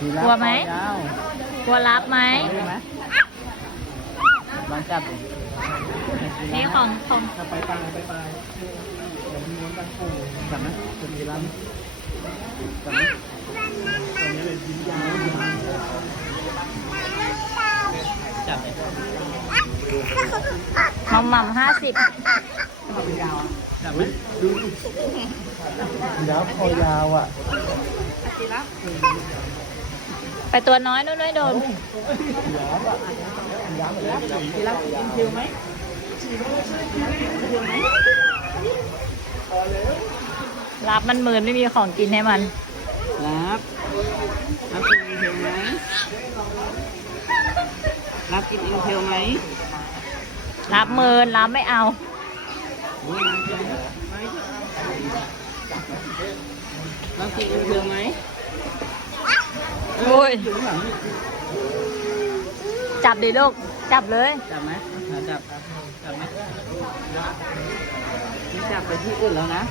กลัวไหมกลัวรับไหมลองจับ นี่ของไปเดี๋ยวมันม้วนกันปูจับนะจะมีลำจับนะตอนนี้เลยยิ้มยาวจับเลย หม่ำ50จับไหมดูยาวคอยาวอ่ะ ไปตัวน้อยนู้นด้วยโดน ยาวอ่ะยาวแล้วทีละกินคิวไหม รับมันหมื่นไม่มีของกินให้มัน รับกินอินเทลไหมรับกินอินเทลไหม รับหมื่นรับไม่เอา รับกินอินเทลไหม โอ้ยจับดิลูกจับเลย จับไหมจับไหมนี่จับไปที่อื่นแล้วนะ